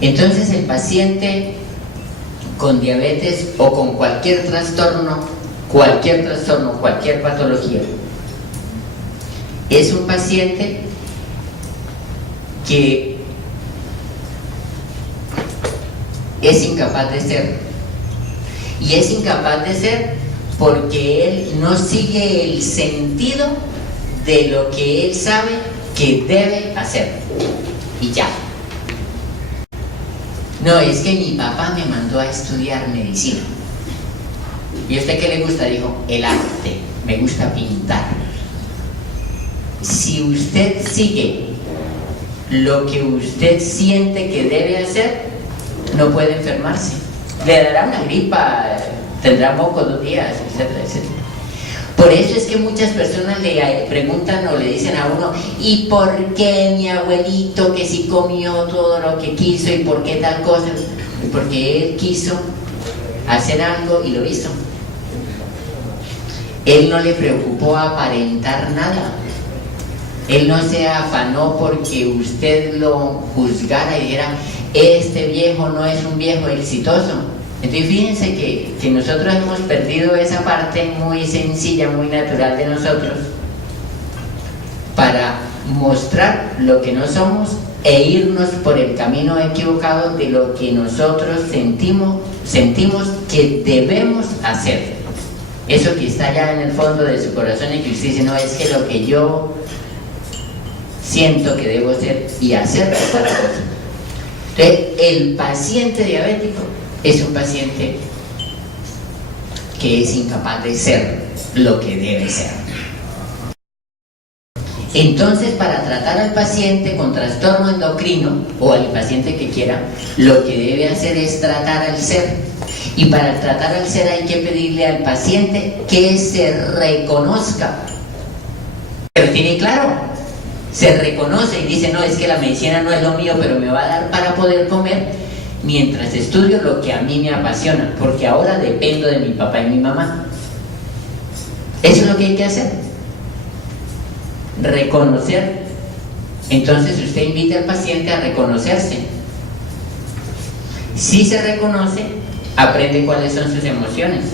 Entonces el paciente con diabetes o con cualquier trastorno, cualquier patología, es un paciente que es incapaz de ser. Y es incapaz de ser porque él no sigue el sentido de lo que él sabe que debe hacer. Y ya. No, es que mi papá me mandó a estudiar medicina. ¿Y a usted qué le gusta? Dijo, el arte, me gusta pintar. Si usted sigue lo que usted siente que debe hacer, no puede enfermarse. Le dará una gripa, tendrá moco 2 días, etcétera, etcétera. Por eso es que muchas personas le preguntan o le dicen a uno, ¿y por qué mi abuelito que si comió todo lo que quiso y por qué tal cosa? Porque él quiso hacer algo y lo hizo. Él no le preocupó aparentar nada. Él no se afanó porque usted lo juzgara y dijera, este viejo no es un viejo exitoso. Entonces fíjense que nosotros hemos perdido esa parte muy sencilla, muy natural de nosotros para mostrar lo que no somos e irnos por el camino equivocado de lo que nosotros sentimos que debemos hacer. Eso que está allá en el fondo de su corazón y que usted dice, no, es que lo que yo siento que debo hacer y hacer es otra cosa. Entonces, el paciente diabético es un paciente que es incapaz de ser lo que debe ser. Entonces, para tratar al paciente con trastorno endocrino o al paciente que quiera, lo que debe hacer es tratar al ser. Y para tratar al ser hay que pedirle al paciente que se reconozca. Pero tiene claro, se reconoce y dice, no, es que la medicina no es lo mío, pero me va a dar para poder comer mientras estudio lo que a mí me apasiona, porque ahora dependo de mi papá y mi mamá. Eso es lo que hay que hacer. Reconocer. Entonces usted invita al paciente a reconocerse. Si se reconoce, aprende cuáles son sus emociones.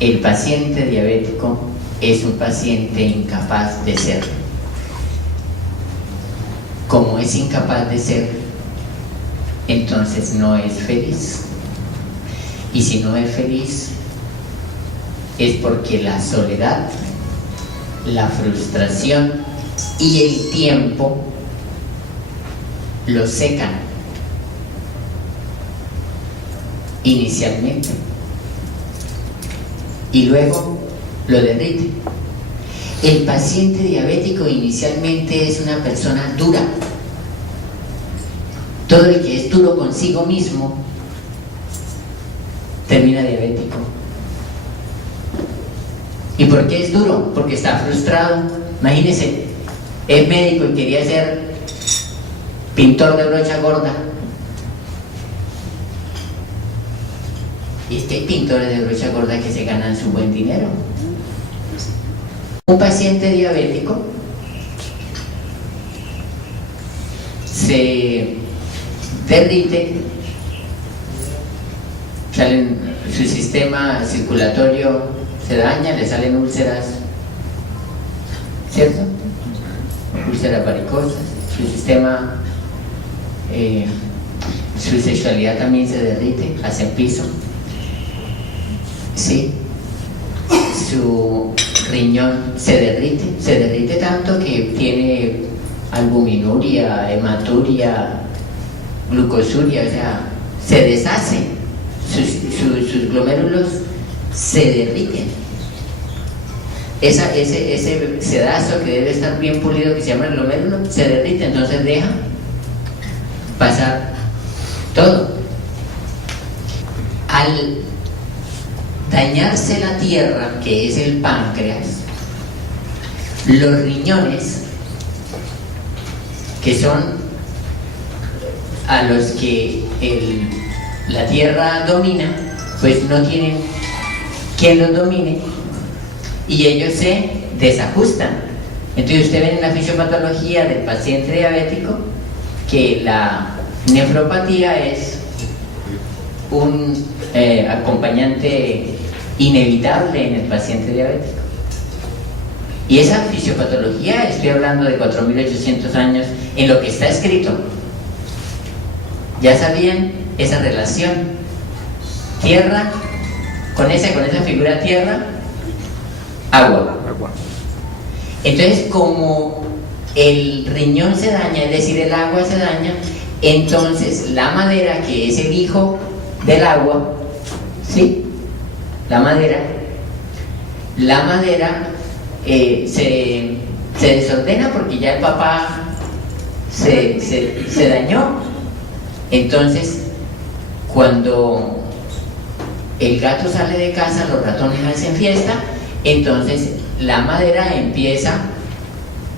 El paciente diabético es un paciente incapaz de ser. Como es incapaz de ser, entonces no es feliz. Y si no es feliz, es porque la soledad, la frustración y el tiempo lo secan inicialmente y luego lo derrite. El paciente diabético inicialmente es una persona dura. Todo el que es duro consigo mismo termina diabético. ¿Y por qué es duro? Porque está frustrado. Imagínense, es médico y quería ser pintor de brocha gorda. Y es que hay pintores de brocha gorda que se ganan su buen dinero. Un paciente diabético se derrite, su sistema circulatorio se daña, le salen úlceras, ¿cierto? Úlceras varicosas, su sistema, su sexualidad también se derrite hacia el piso, ¿sí? Su riñón se derrite tanto que tiene albuminuria, hematuria, glucosuria, o sea, se deshace, sus glomérulos se derriten. Ese sedazo que debe estar bien pulido, que se llama el glomérulo, se derrite, entonces deja pasar todo. Al dañarse la tierra, que es el páncreas, los riñones, que son a los que la tierra domina, pues no tienen quien los domine y ellos se desajustan. Entonces usted ve en la fisiopatología del paciente diabético que Nefropatía es un acompañante inevitable en el paciente diabético. Y esa fisiopatología, estoy hablando de 4.800 años, en lo que está escrito, ya sabían esa relación tierra, con esa figura tierra, agua. Entonces, como el riñón se daña, es decir, el agua se daña, entonces la madera, que es el hijo del agua, ¿sí? La madera se desordena porque ya el papá se dañó. Entonces, cuando el gato sale de casa, los ratones hacen fiesta, entonces la madera empieza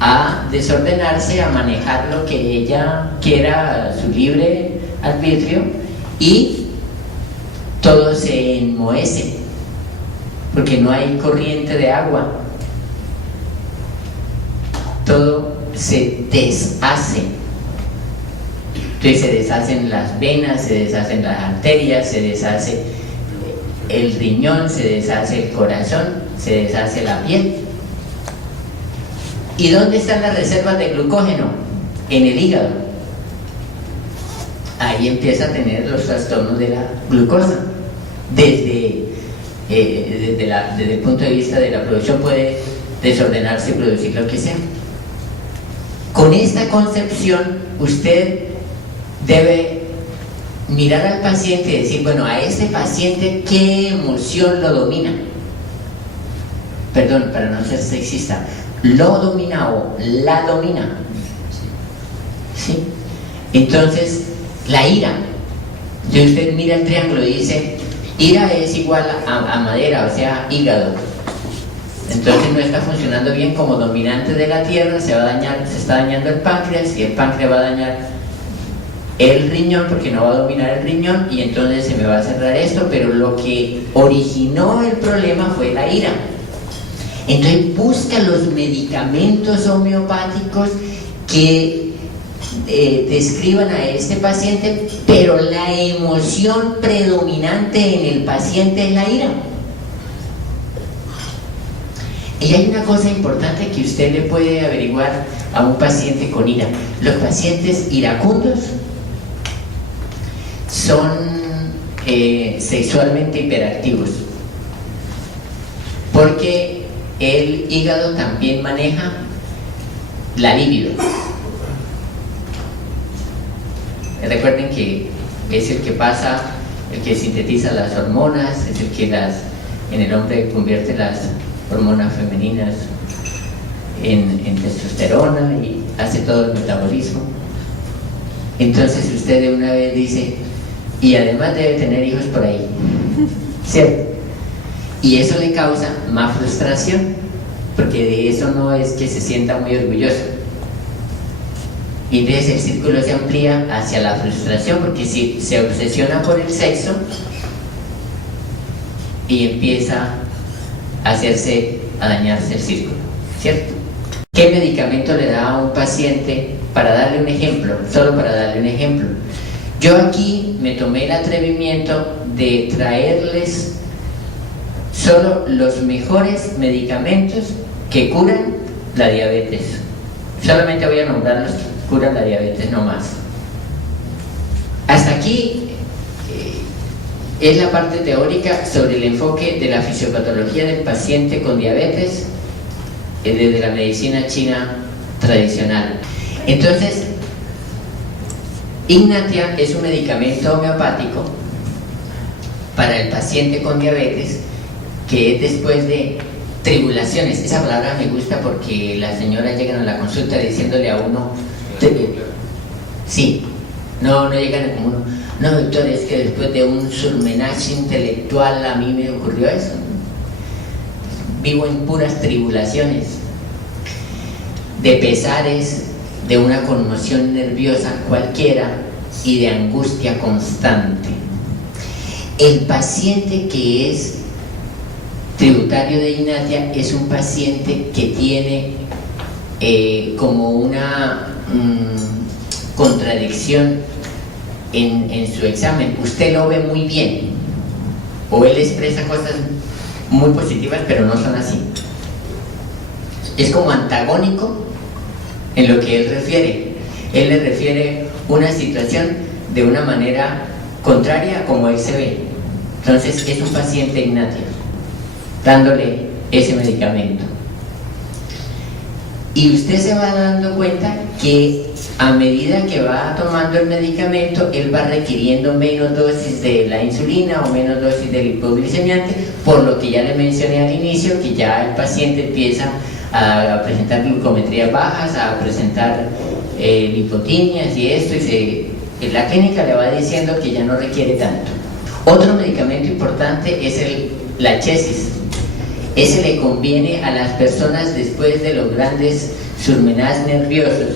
a desordenarse, a manejar lo que ella quiera, su libre arbitrio, y todo se enmohece porque no hay corriente de agua, todo se deshace. Entonces se deshacen las venas, se deshacen las arterias, se deshace el riñón, se deshace el corazón, se deshace la piel. ¿Y dónde están las reservas de glucógeno? En el hígado. Ahí empieza a tener los trastornos de la glucosa. Desde el punto de vista de la producción puede desordenarse y producir lo que sea. Con esta concepción usted debe mirar al paciente y decir, bueno, a este paciente ¿qué emoción lo domina? Perdón, para no ser sexista, ¿lo domina o la domina? ¿Sí? Entonces, la ira. Si usted mira el triángulo y dice, ira es igual a madera, o sea, hígado. Entonces no está funcionando bien como dominante de la tierra, se está dañando el páncreas, y el páncreas va a dañar el riñón porque no va a dominar el riñón, y entonces se me va a cerrar esto, pero lo que originó el problema fue la ira. Entonces busca los medicamentos homeopáticos que describan a este paciente, pero la emoción predominante en el paciente es la ira. Y hay una cosa importante que usted le puede averiguar a un paciente con ira. Los pacientes iracundos son sexualmente hiperactivos, porque el hígado también maneja la libido. Recuerden que es el que pasa, el que sintetiza las hormonas, es el que en el hombre convierte las hormonas femeninas en testosterona y hace todo el metabolismo. Entonces usted de una vez dice, y además debe tener hijos por ahí, ¿cierto? Y eso le causa más frustración, porque de eso no es que se sienta muy orgulloso. Y entonces el círculo se amplía hacia la frustración, porque si se obsesiona por el sexo y empieza a dañarse el círculo, ¿cierto? ¿Qué medicamento le da a un paciente? Para darle un ejemplo, solo para darle un ejemplo. Yo aquí me tomé el atrevimiento de traerles solo los mejores medicamentos que curan la diabetes. Solamente voy a nombrar los que curan la diabetes, no más. Hasta aquí es la parte teórica sobre el enfoque de la fisiopatología del paciente con diabetes desde la medicina china tradicional. Entonces, Ignatia es un medicamento homeopático para el paciente con diabetes, que es después de tribulaciones. Esa palabra me gusta porque las señoras llegan a la consulta diciéndole a uno, sí, no llegan como uno, no doctor, es que después de un surmenage intelectual a mí me ocurrió eso, vivo en puras tribulaciones, de pesares, de una conmoción nerviosa cualquiera y de angustia constante. El paciente que es tributario de Ignatia es un paciente que tiene como una contradicción en su examen usted lo ve muy bien, o él expresa cosas muy positivas, pero no son así. Es como antagónico en lo que él refiere. Él le refiere una situación de una manera contraria a como él se ve. Entonces es un paciente Ignatia, dándole ese medicamento. Y usted se va dando cuenta que a medida que va tomando el medicamento, él va requiriendo menos dosis de la insulina o menos dosis del hipoglicemiante, por lo que ya le mencioné al inicio, que ya el paciente empieza a presentar glucometrías bajas, a presentar lipotimias y esto, y la clínica le va diciendo que ya no requiere tanto. Otro medicamento importante es la chesis. Ese le conviene a las personas después de los grandes surmenás nerviosos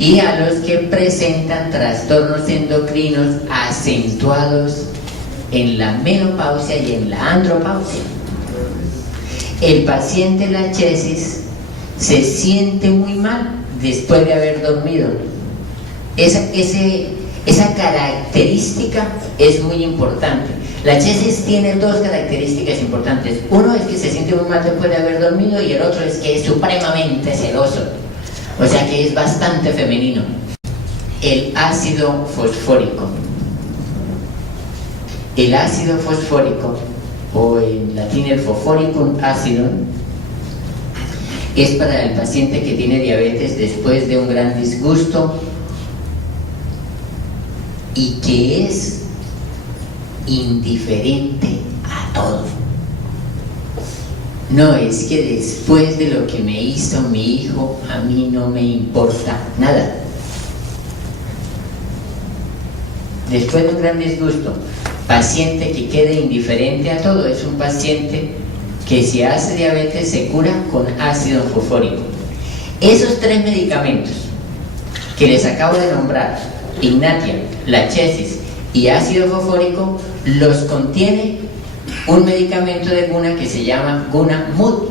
y a los que presentan trastornos endocrinos acentuados en la menopausia y en la andropausia. El paciente la chesis se siente muy mal después de haber dormido. Esa característica es muy importante. La chesis tiene dos características importantes. Uno es que se siente muy mal después de haber dormido, y el otro es que es supremamente celoso, o sea que es bastante femenino. El ácido fosfórico. El ácido fosfórico, o en latín el fosforicum acidum, es para el paciente que tiene diabetes después de un gran disgusto y que es indiferente a todo. No, es que después de lo que me hizo mi hijo, a mí no me importa nada. Después de un gran disgusto, paciente que quede indiferente a todo, es un paciente que si hace diabetes se cura con ácido fosfórico. Esos tres medicamentos que les acabo de nombrar, Ignatia, la chesis y ácido fosfórico, los contiene un medicamento de Guna que se llama Guna Mud.